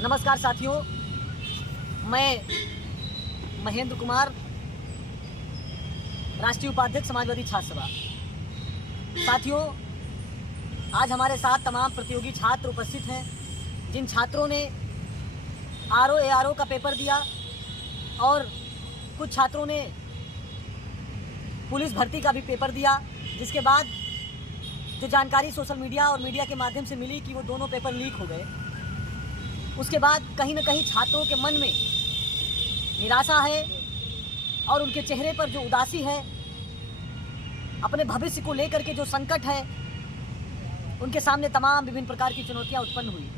नमस्कार साथियों, मैं महेंद्र कुमार, राष्ट्रीय उपाध्यक्ष समाजवादी छात्र सभा। साथियों, आज हमारे साथ तमाम प्रतियोगी छात्र उपस्थित हैं, जिन छात्रों ने आरओ एआरओ का पेपर दिया और कुछ छात्रों ने पुलिस भर्ती का भी पेपर दिया, जिसके बाद जो जानकारी सोशल मीडिया और मीडिया के माध्यम से मिली कि वो दोनों पेपर लीक हो गए, उसके बाद कहीं न कहीं छात्रों के मन में निराशा है और उनके चेहरे पर जो उदासी है, अपने भविष्य को लेकर के जो संकट है, उनके सामने तमाम विभिन्न प्रकार की चुनौतियां उत्पन्न हुई।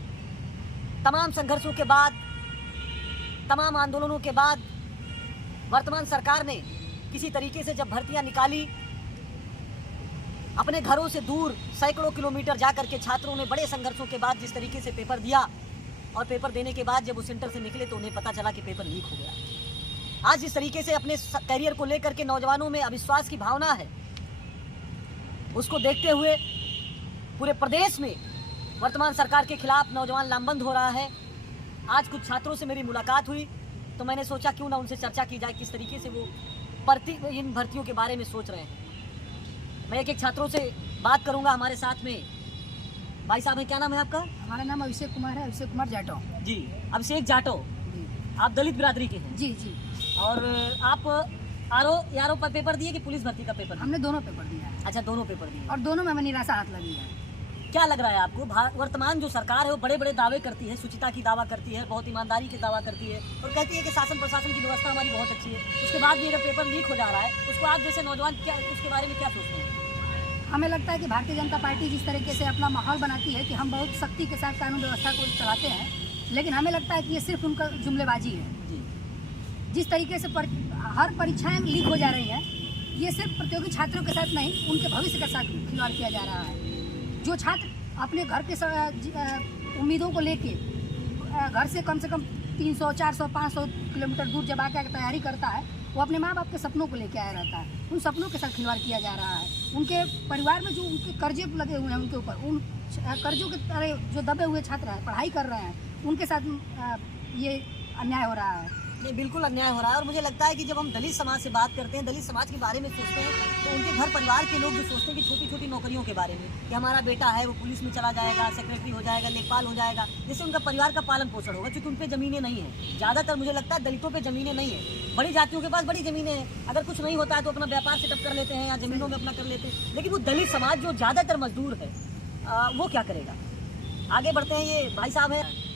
तमाम संघर्षों के बाद, तमाम आंदोलनों के बाद वर्तमान सरकार ने किसी तरीके से जब भर्तियां निकाली, अपने घरों से दूर सैकड़ों किलोमीटर जाकर के छात्रों ने बड़े संघर्षों के बाद जिस तरीके से पेपर दिया, और पेपर देने के बाद जब उस सेंटर से निकले तो उन्हें पता चला कि पेपर लीक हो गया। आज जिस तरीके से अपने करियर को लेकर के नौजवानों में अविश्वास की भावना है, उसको देखते हुए पूरे प्रदेश में वर्तमान सरकार के खिलाफ नौजवान लामबंद हो रहा है। आज कुछ छात्रों से मेरी मुलाकात हुई तो मैंने सोचा क्यों ना उनसे चर्चा की जाए, किस तरीके से वो इन भर्तियों के बारे में सोच रहे हैं। मैं एक छात्रों से बात करूंगा। हमारे साथ में भाई साहब है, क्या नाम है आपका? हमारा नाम अभिषेक कुमार है, अभिषेक कुमार जाटो जी। अभिषेक जाटो जी। आप दलित बिरादरी के हैं? जी जी। और आप आरओ पर पेपर दिए कि पुलिस भर्ती का पेपर? हमने दोनों पेपर दिया है। अच्छा, दोनों पेपर दिए। और दोनों में हमें निराशा हाथ लगी है। क्या लग रहा है आपको? वर्तमान जो सरकार है वो बड़े बड़े दावे करती है, शुचिता की दावा करती है, बहुत ईमानदारी के दावा करती है और कहती है कि शासन प्रशासन की व्यवस्था हमारी बहुत अच्छी है। उसके बाद भी अगर पेपर लीक हो जा रहा है, उसको आप जैसे नौजवान क्या उसके बारे में क्या सोचते हैं? हमें लगता है कि भारतीय जनता पार्टी जिस तरीके से अपना माहौल बनाती है कि हम बहुत सख्ती के साथ कानून व्यवस्था को चलाते हैं, लेकिन हमें लगता है कि ये सिर्फ उनका जुमलेबाजी है जी। जिस तरीके से हर परीक्षाएं लीक हो जा रही हैं, ये सिर्फ प्रतियोगी छात्रों के साथ नहीं, उनके भविष्य के साथ खिलवाड़ किया जा रहा है। जो छात्र अपने घर के उम्मीदों को लेके घर से कम 300, 400, 500 किलोमीटर दूर जब आकर तैयारी करता है, वो अपने माँ बाप के सपनों को लेके आया रहता है। उन सपनों के साथ खिलवाड़ किया जा रहा है। उनके परिवार में जो उनके कर्जे लगे हुए हैं, उनके ऊपर उन कर्जों के तरह जो दबे हुए छात्र हैं, पढ़ाई कर रहे हैं, उनके साथ ये अन्याय हो रहा है। नहीं, बिल्कुल अन्याय हो रहा है। और मुझे लगता है कि जब हम दलित समाज से बात करते हैं, दलित समाज के बारे में सोचते हैं, तो उनके घर परिवार के लोग जो सोचते हैं कि छोटी छोटी नौकरियों के बारे में, कि हमारा बेटा है वो पुलिस में चला जाएगा, सेक्रेटरी हो जाएगा, लेखपाल हो जाएगा, जिससे उनका परिवार का पालन पोषण होगा, क्योंकि उन पर ज़मीनें नहीं हैं। ज़्यादातर मुझे लगता है दलितों पर ज़मीनें नहीं है। बड़ी जातियों के पास बड़ी ज़मीनें हैं, अगर कुछ नहीं होता है तो अपना व्यापार सेटअप कर लेते हैं या ज़मीनों में अपना कर लेते हैं। लेकिन वो दलित समाज जो ज़्यादातर मजदूर है, वो क्या करेगा? आगे बढ़ते हैं। ये भाई साहब है।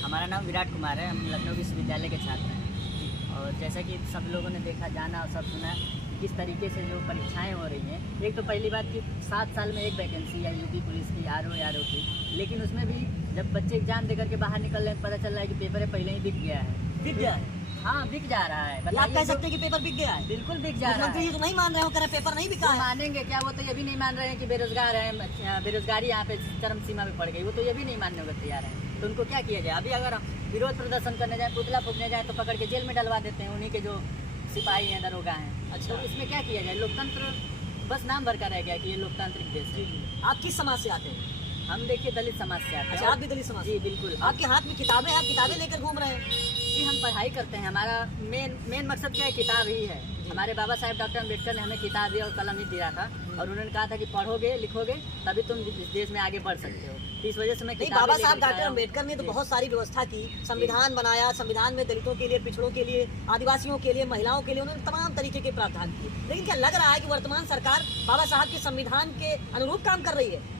हमारा नाम विराट कुमार है। हम लखनऊ विश्वविद्यालय के छात्र हैं और जैसा कि सब लोगों ने देखा, जाना और सब सुना किस तरीके से जो परीक्षाएं हो रही हैं। एक तो पहली बात कि 7 साल में एक वैकेंसी है यूपी पुलिस की आरओ की, लेकिन उसमें भी जब बच्चे एग्जाम दे करके बाहर निकल रहे हैं, पता चल रहा है कि पेपर है पहले ही बिक गया है। बिक गया है? हाँ, बिक जा रहा है। आप कह सकते हैं कि पेपर बिक गया है? बिल्कुल बिक जा रहा है। मुख्यमंत्री तो नहीं मान रहे हो, कह रहे पेपर नहीं बिका है। मानेंगे क्या? वो तो ये भी नहीं मान रहे हैं कि बेरोजगार हैं, बेरोजगारी यहाँ पे चरम सीमा पे पड़ गई। वो तो ये भी नहीं मानने को तैयार है। तो उनको क्या किया जाए? अभी अगर विरोध प्रदर्शन करने जाए, पुतला फूकने जाए, तो पकड़ के जेल में डलवा देते हैं उन्हीं के जो सिपाही हैं, दरोगा हैं। अच्छा। तो इसमें क्या किया जाए? लोकतंत्र बस नाम भर का रह गया कि ये लोकतांत्रिक देश है। आप किस समाज से आते हैं? हम देखिए दलित समाज से आते हैं। अच्छा, आप भी दलित समाज? जी बिल्कुल। आपके हाथ में किताबें हैं, आप किताबें लेकर घूम रहे हैं? जी, हम पढ़ाई करते हैं। हमारा मेन मकसद क्या है? किताब ही है। हमारे बाबा साहेब डॉक्टर अम्बेडकर ने हमें किताब दी और कलम ही दिया था, और उन्होंने कहा था कि पढ़ोगे लिखोगे तभी तुम इस देश में आगे बढ़ सकते हो। तो इस वजह से मैं नहीं, बाबा साहब डॉक्टर अम्बेडकर ने तो बहुत सारी व्यवस्था की, संविधान बनाया, संविधान में दलितों के लिए, पिछड़ों के लिए, आदिवासियों के लिए, महिलाओं के लिए उन्होंने तमाम तरीके के प्रावधान किए। लेकिन क्या लग रहा है कि वर्तमान सरकार बाबा साहब के संविधान के अनुरूप काम कर रही है?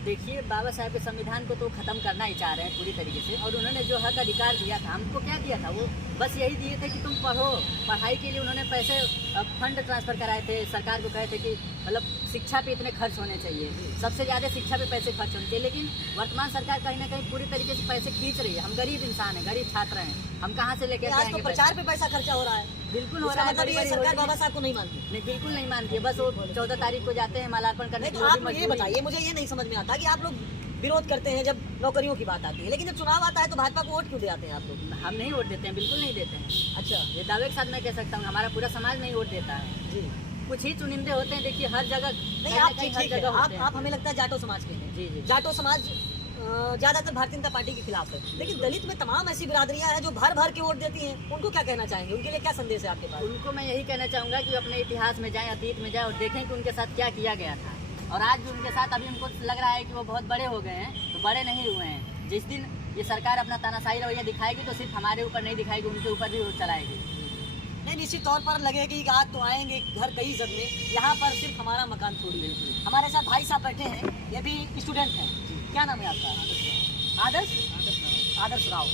देखिए, बाबा साहब के संविधान को तो खत्म करना ही चाह रहे हैं पूरी तरीके से। और उन्होंने जो हक अधिकार दिया था, हमको क्या दिया था? वो बस यही दिए थे कि तुम पढ़ो। पढ़ाई के लिए उन्होंने पैसे फंड ट्रांसफर कराए थे, सरकार को कहे थे कि मतलब शिक्षा पे इतने खर्च होने चाहिए, सबसे ज़्यादा शिक्षा पे पैसे खर्च होने चाहिए। लेकिन वर्तमान सरकार कहीं ना कहीं पूरी तरीके से पैसे खींच रही है। हम गरीब इंसान हैं, गरीब छात्र हैं, हम कहाँ से लेके आज तो प्रचार पे पैसा खर्चा हो रहा है। बिल्कुल हो रहा है। मतलब ये सरकार बाबा साहब को नहीं मानती? नहीं, बिल्कुल नहीं मानती है। बस वो 14 तारीख को जाते हैं मालार्पण करने। तो आप ये बताइए, मुझे ये नहीं समझ में आता कि आप लोग विरोध करते हैं जब नौकरियों की बात आती है, लेकिन जब चुनाव आता है तो भाजपा को वोट क्यों दे आते हैं आप लोग? हम नहीं वोट देते हैं, बिल्कुल नहीं देते हैं। अच्छा, ये दावे के साथ मैं कह सकता हूँ, हमारा पूरा समाज नहीं वोट देता है जी। कुछ ही चुनिंदे होते हैं। देखिए हर जगह नहीं, आप ठीक है, आप हमें लगता है जाटो समाज के हैं। जी जी। जाटो समाज ज़्यादातर भारतीय जनता पार्टी के खिलाफ है, लेकिन दलित में तमाम ऐसी बिरादरियां हैं जो भर भर के वोट देती हैं, उनको क्या कहना चाहेंगे? उनके लिए क्या संदेश है आपके पास? उनको मैं यही कहना चाहूँगा कि वो अपने इतिहास में जाएं, अतीत में जाएं और देखें कि उनके साथ क्या किया गया था। और आज भी उनके साथ अभी उनको लग रहा है कि वो बहुत बड़े हो गए हैं, तो बड़े नहीं हुए हैं। जिस दिन ये सरकार अपना तानाशाही रवैया दिखाएगी तो सिर्फ हमारे ऊपर नहीं दिखाएगी, उनके ऊपर भी वो चलाएगी। नहीं, निश्चित तौर पर लगेगी कि आज तो आएंगे घर कई इज्जत में, यहाँ पर सिर्फ हमारा मकान थोड़ी है। हमारे साथ भाई साहब बैठे हैं, ये भी स्टूडेंट हैं। क्या नाम है आपका? आदर्श राव।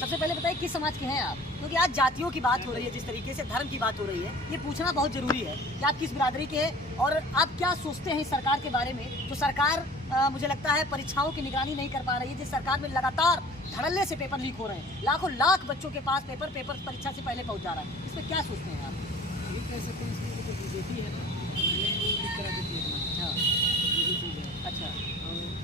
सबसे पहले बताइए किस समाज के हैं आप? क्योंकि आज जातियों की बात हो रही है, जिस तरीके से धर्म की बात हो रही है, ये पूछना बहुत जरूरी है कि आप किस बिरादरी के हैं और आप क्या सोचते हैं इस सरकार के बारे में, जो सरकार मुझे लगता है परीक्षाओं की निगरानी नहीं कर पा रही है, जिस सरकार में लगातार धड़ल्ले से पेपर लीक हो रहे हैं, लाखों लाख बच्चों के पास पेपर परीक्षा से पहले पहुंच जा रहा है। इसमें क्या सोचते हैं आप? अच्छा,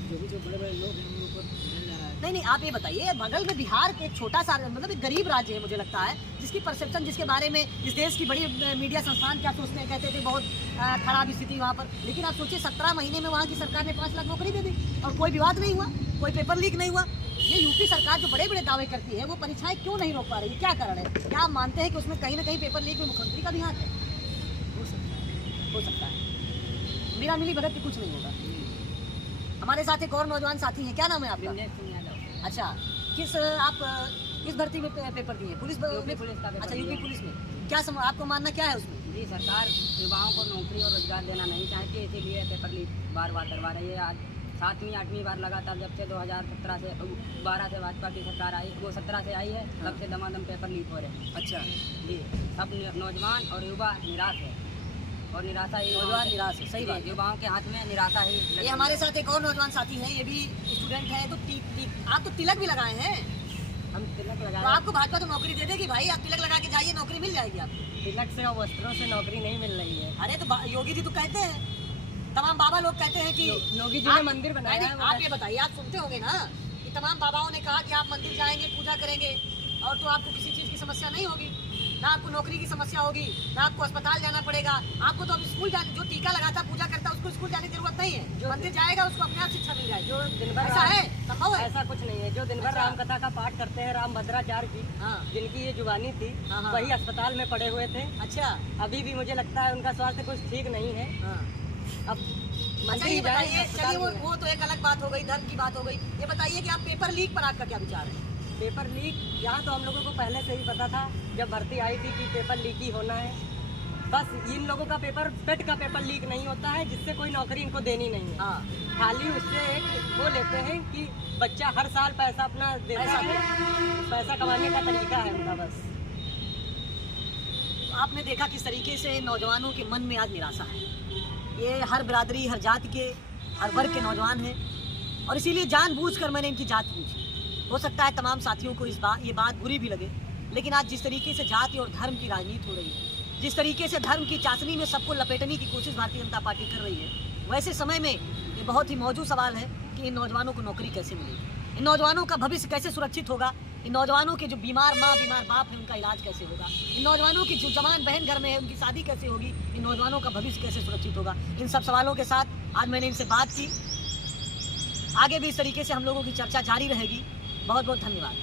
जो बड़े बड़े लोग हैं उन ऊपर जा रहा है। नहीं, आप ये बताइए, बगल में बिहार के एक छोटा सा मतलब एक गरीब राज्य है मुझे लगता है, जिसकी परसेप्शन, जिसके बारे में इस देश की बड़ी मीडिया संस्थान क्या सोचते हैं, कहते थे बहुत खराब स्थिति वहाँ पर, लेकिन आप सोचिए 17 महीने में वहाँ की सरकार ने 5 लाख नौकरी दे दी और कोई विवाद नहीं हुआ, कोई पेपर लीक नहीं हुआ। ये यूपी सरकार जो बड़े बड़े दावे करती है, वो परीक्षाएं क्यों नहीं रोक पा रही है? क्या कारण है? क्या आप मानते हैं कि उसमें कहीं ना कहीं पेपर लीक में मुख्यमंत्री का भी हाथ है? हो सकता है। मेरा मिली भगत की कुछ नहीं होगा। हमारे साथ एक और नौजवान साथी हैं, क्या नाम है आपका? अच्छा, आप किस भर्ती में पेपर दिए? पुलिस में? अच्छा, यूपी पुलिस में। क्या आपको मानना क्या है उसमें? जी, सरकार युवाओं को नौकरी और रोजगार देना नहीं चाहती, इसीलिए पेपर लीक बार बार करवा रही है। आज 7वीं 8वीं बार लगातार जब से 2017 से 12 से भाजपा की सरकार आई, वो 17 से आई है, तब से दमादम पेपर लीक हो रहे हैं। अच्छा जी, सब नौजवान और युवा निराश है और निराशा ही नौजवान निराश है, सही बात है। युवाओं के हाथ में निराशा ही। ये हमारे साथ एक और नौजवान साथी हैं, ये भी स्टूडेंट हैं। तो आप तो तिलक भी लगाए हैं, हम तिलक तो लगाए। आपको भाजपा तो नौकरी दे देगी भाई, आप तिलक लगा के जाइए, नौकरी मिल जाएगी आपको। तिलक से और वस्त्रों से नौकरी नहीं मिल रही है। अरे तो योगी जी तो कहते हैं, तमाम बाबा लोग कहते हैं कि योगी जी ने मंदिर बनाया है। आप ये बताइए, आप सुनते होंगे ना कि तमाम बाबाओं ने कहा कि आप मंदिर जाएंगे, पूजा करेंगे और तो आपको किसी चीज़ की समस्या नहीं होगी, ना आपको नौकरी की समस्या होगी, ना आपको अस्पताल जाना पड़ेगा। आपको तो अब स्कूल जाने, जो टीका लगाता पूजा करता उसको स्कूल जाने की जरूरत नहीं है, जो मंदिर जाएगा उसको अपने आप शिक्षा मिल जाएगी। जो दिन भर ऐसा है, संभव है? ऐसा कुछ नहीं है। जो दिन भर अच्छा। राम कथा का पाठ करते हैं, राम भद्राचार्य की, हाँ। जिनकी ये जुबानी थी, हाँ, हाँ। वही अस्पताल में पड़े हुए थे। अच्छा अभी भी मुझे लगता है उनका स्वास्थ्य कुछ ठीक नहीं है। हाँ। अब अच्छा, मंदिर ये जाएं, बताइए, अस्पताल चलिए में। वो तो एक अलग बात हो गई, धर्म की बात हो गई। ये बताइए कि आप पेपर लीक पर आपका क्या विचार है? पेपर लीक यहाँ तो हम लोगों को पहले से ही पता था, जब भर्ती आई थी कि पेपर लीक ही होना है। बस इन लोगों का पेपर, पेट का पेपर लीक नहीं होता है, जिससे कोई नौकरी इनको देनी नहीं है। हाँ, खाली उससे एक वो लेते हैं कि बच्चा हर साल पैसा अपना देता है, पैसा कमाने का तरीका है उनका बस। आपने देखा किस तरीके से नौजवानों के मन में आज निराशा है। ये हर बिरादरी, हर जाति के, हर वर्ग के नौजवान हैं और इसीलिए जानबूझकर मैंने इनकी जात पूछी। हो सकता है तमाम साथियों को ये बात बुरी भी लगे, लेकिन आज जिस तरीके से जाति और धर्म की राजनीति हो रही है, जिस तरीके से धर्म की चाशनी में सबको लपेटने की कोशिश भारतीय जनता पार्टी कर रही है, वैसे समय में ये बहुत ही मौजूद सवाल है कि इन नौजवानों को नौकरी कैसे मिलेगी, इन नौजवानों का भविष्य कैसे सुरक्षित होगा, इन नौजवानों के जो बीमार माँ, बीमार बाप है, उनका इलाज कैसे होगा, इन नौजवानों की जो जवान बहन घर में है, उनकी शादी कैसे होगी, इन नौजवानों का भविष्य कैसे सुरक्षित होगा। इन सब सवालों के साथ आज मैंने इनसे बात की। आगे भी इस तरीके से हम लोगों की चर्चा जारी रहेगी। बहुत बहुत धन्यवाद।